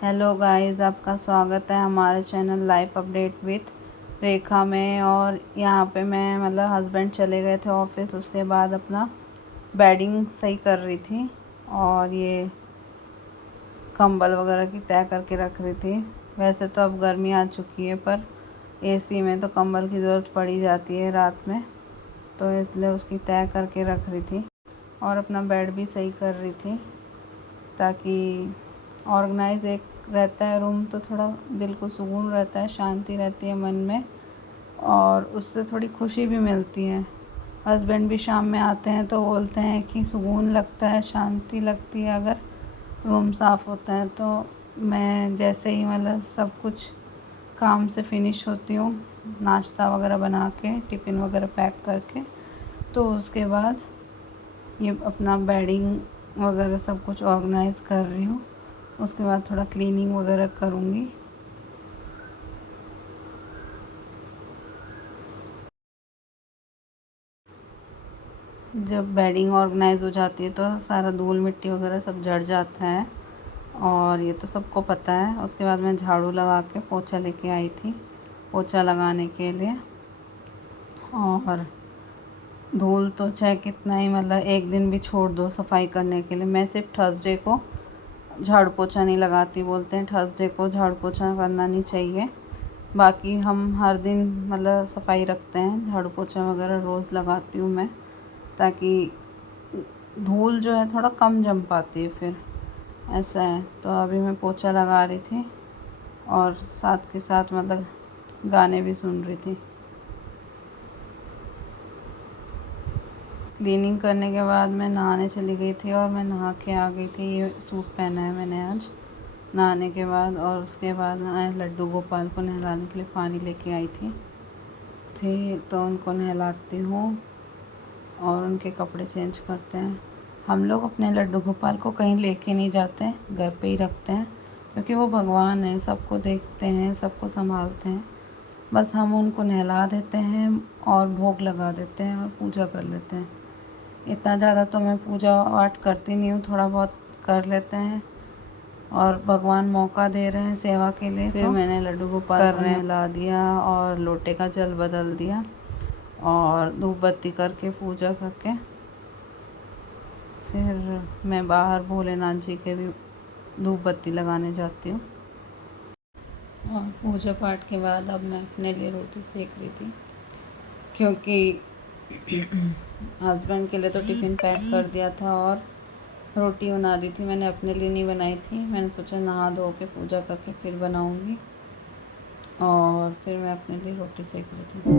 Hello guys, आपका स्वागत है हमारे चैनल लाइफ अपडेट विथ रेखा में। और यहाँ पे मैं हस्बैंड चले गए थे ऑफिस, उसके बाद अपना बेडिंग सही कर रही थी और ये कंबल वगैरह की तय करके रख रही थी। वैसे तो अब गर्मी आ चुकी है, पर एसी में तो कंबल की ज़रूरत पड़ ही जाती है रात में, तो इसलिए उसकी तय करके रख रही थी और अपना बेड भी सही कर रही थी ताकि ऑर्गेनाइज एक रहता है रूम, तो थोड़ा दिल को सुकून रहता है, शांति रहती है मन में और उससे थोड़ी खुशी भी मिलती है। हस्बैंड भी शाम में आते हैं तो बोलते हैं कि सुकून लगता है, शांति लगती है अगर रूम साफ़ होता है। तो मैं जैसे ही सब कुछ काम से फिनिश होती हूँ, नाश्ता वगैरह बना के टिफ़िन वगैरह पैक करके, तो उसके बाद ये अपना बेडिंग वगैरह सब कुछ ऑर्गेनाइज़ कर रही हूँ। उसके बाद थोड़ा क्लीनिंग वगैरह करूँगी। जब बेडिंग ऑर्गेनाइज़ हो जाती है तो सारा धूल मिट्टी वगैरह सब झड़ जाता है और ये तो सबको पता है। उसके बाद मैं झाड़ू लगा के पोछा लेके आई थी पोछा लगाने के लिए। और धूल तो चाहे कितना ही एक दिन भी छोड़ दो सफाई करने के लिए, मैं सिर्फ थर्सडे को झाड़ू पोछा नहीं लगाती। बोलते हैं थर्सडे को झाड़ू पोछा करना नहीं चाहिए, बाकी हम हर दिन सफाई रखते हैं। झाड़ू पोछा वगैरह रोज़ लगाती हूँ मैं, ताकि धूल जो है थोड़ा कम जम पाती है फिर, ऐसा है। तो अभी मैं पोछा लगा रही थी और साथ के साथ गाने भी सुन रही थी। क्लीनिंग करने के बाद मैं नहाने चली गई थी और मैं नहा के आ गई थी। ये सूट पहना है मैंने आज नहाने के बाद। और उसके बाद मैं लड्डू गोपाल को नहलाने के लिए पानी लेके आई थी तो उनको नहलाती हूँ और उनके कपड़े चेंज करते हैं। हम लोग अपने लड्डू गोपाल को कहीं लेके नहीं जाते हैं, घर पे ही रखते हैं, क्योंकि वो भगवान हैं, सबको देखते हैं, सबको संभालते हैं। बस हम उनको नहला देते हैं और भोग लगा देते हैं और पूजा कर लेते हैं। इतना ज़्यादा तो मैं पूजा पाठ करती नहीं हूँ, थोड़ा बहुत कर लेते हैं और भगवान मौका दे रहे हैं सेवा के लिए। फिर मैंने लड्डू गोपाल को नहला दिया और लोटे का जल बदल दिया और धूप बत्ती करके पूजा करके फिर मैं बाहर भोलेनाथ जी के भी धूप बत्ती लगाने जाती हूँ। और पूजा पाठ के बाद अब मैं अपने लिए रोटी सेक रही थी, क्योंकि हस्बैंड के लिए तो टिफ़िन पैक कर दिया था और रोटी बना दी थी। मैंने अपने लिए नहीं बनाई थी, मैंने सोचा नहा धो के पूजा करके फिर बनाऊंगी। और फिर मैं अपने लिए रोटी सेक रही थी।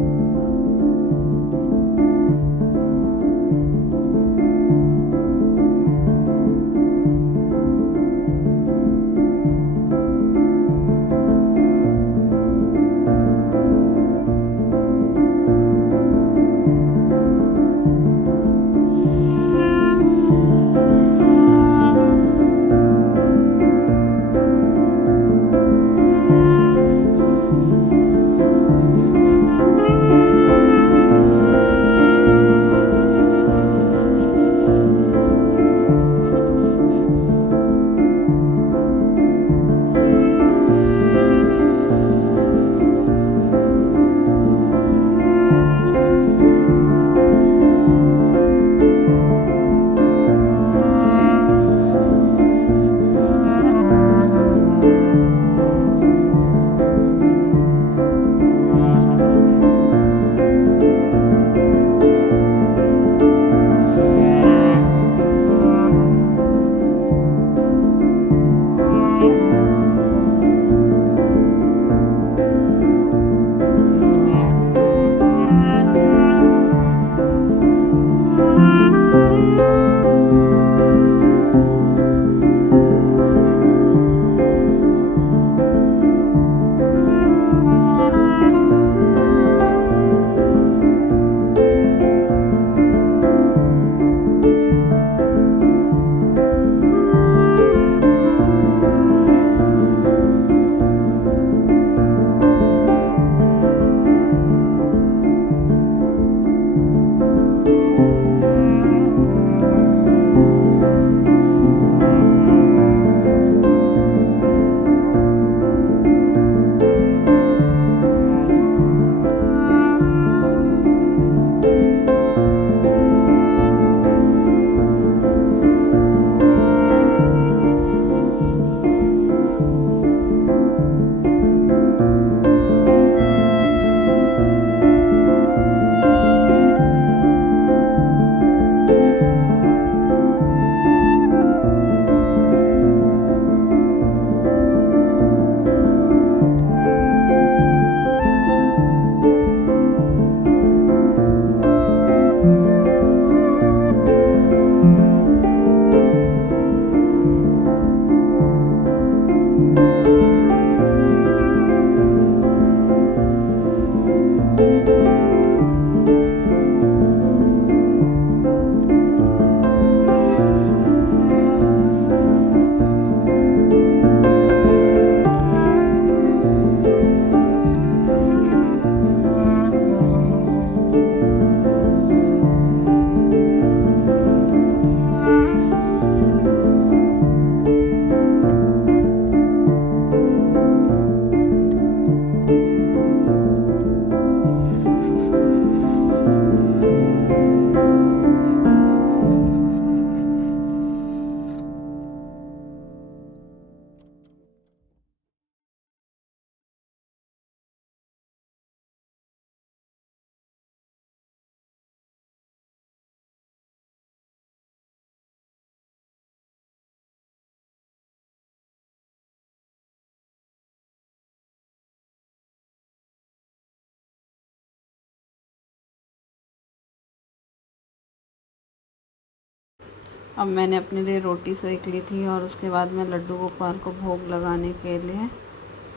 अब मैंने अपने लिए रोटी सेक ली थी और उसके बाद मैं लड्डू गोपाल को भोग लगाने के लिए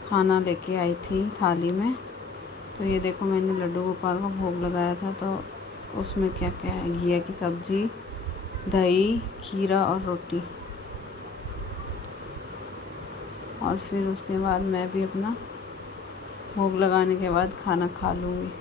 खाना लेके आई थी थाली में। तो ये देखो मैंने लड्डू गोपाल को भोग लगाया था। तो उसमें क्या क्या है, घिया की सब्ज़ी, दही, खीरा और रोटी। और फिर उसके बाद मैं भी अपना भोग लगाने के बाद खाना खा लूँगी।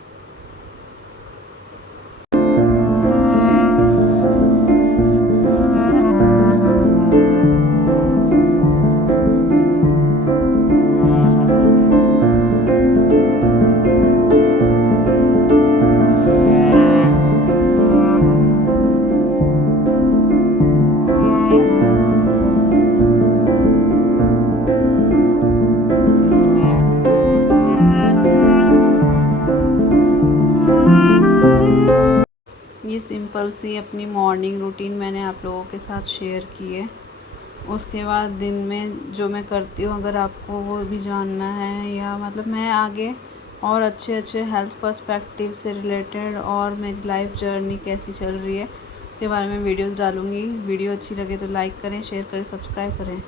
ये सिंपल सी अपनी मॉर्निंग रूटीन मैंने आप लोगों के साथ शेयर की है। उसके बाद दिन में जो मैं करती हूँ, अगर आपको वो भी जानना है या मतलब मैं आगे और अच्छे अच्छे हेल्थ पर्सपेक्टिव से रिलेटेड और मेरी लाइफ जर्नी कैसी चल रही है उसके बारे में वीडियोस डालूँगी। वीडियो अच्छी लगे तो लाइक करें, शेयर करें, सब्सक्राइब करें।